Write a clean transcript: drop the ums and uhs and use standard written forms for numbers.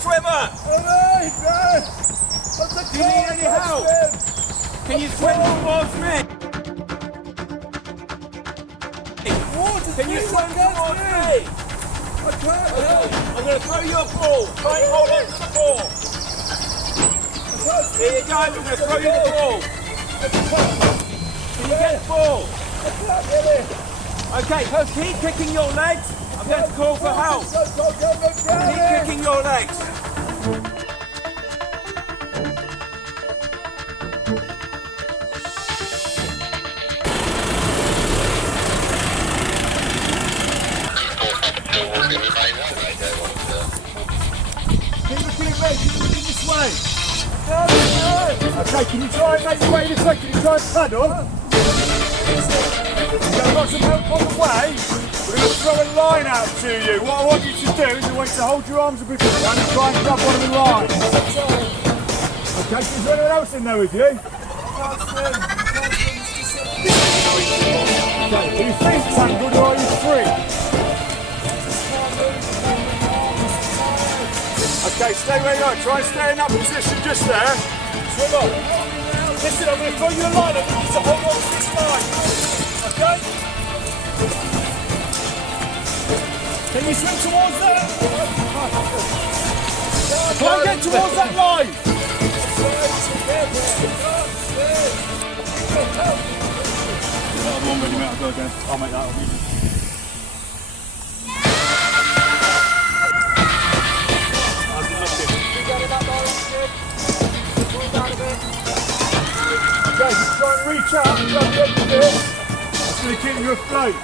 swimmer? Do you need any help? Can you swim towards me? Can you swim towards me? I can't Okay, help. I'm going to throw you a ball. Try and hold on to the ball. Here you go, I'm going to throw you the ball. Can you get the ball? Okay, keep kicking your legs. I'm going to call for help. Keep kicking your legs. Keep looking this way. Okay, can you try and make your way this way? Can you try and paddle? You've got lots of help on the way. We're going to throw a line out to you. What I want you to do is I want you to hold your arms a bit down and try and grab one of the lines. Okay, is there anyone else in there with you? Okay, are your feet tangled or are you free? Okay, stay where you are. Try and stay in that position just there. Swim on. Listen, I'm going to throw you a line. I want you to hold on to this line. Okay? Can you swim towards that? Try and get towards that line. I'll make that one. Okay, just try and reach out and grab the edge of it. That's going to keep you afloat.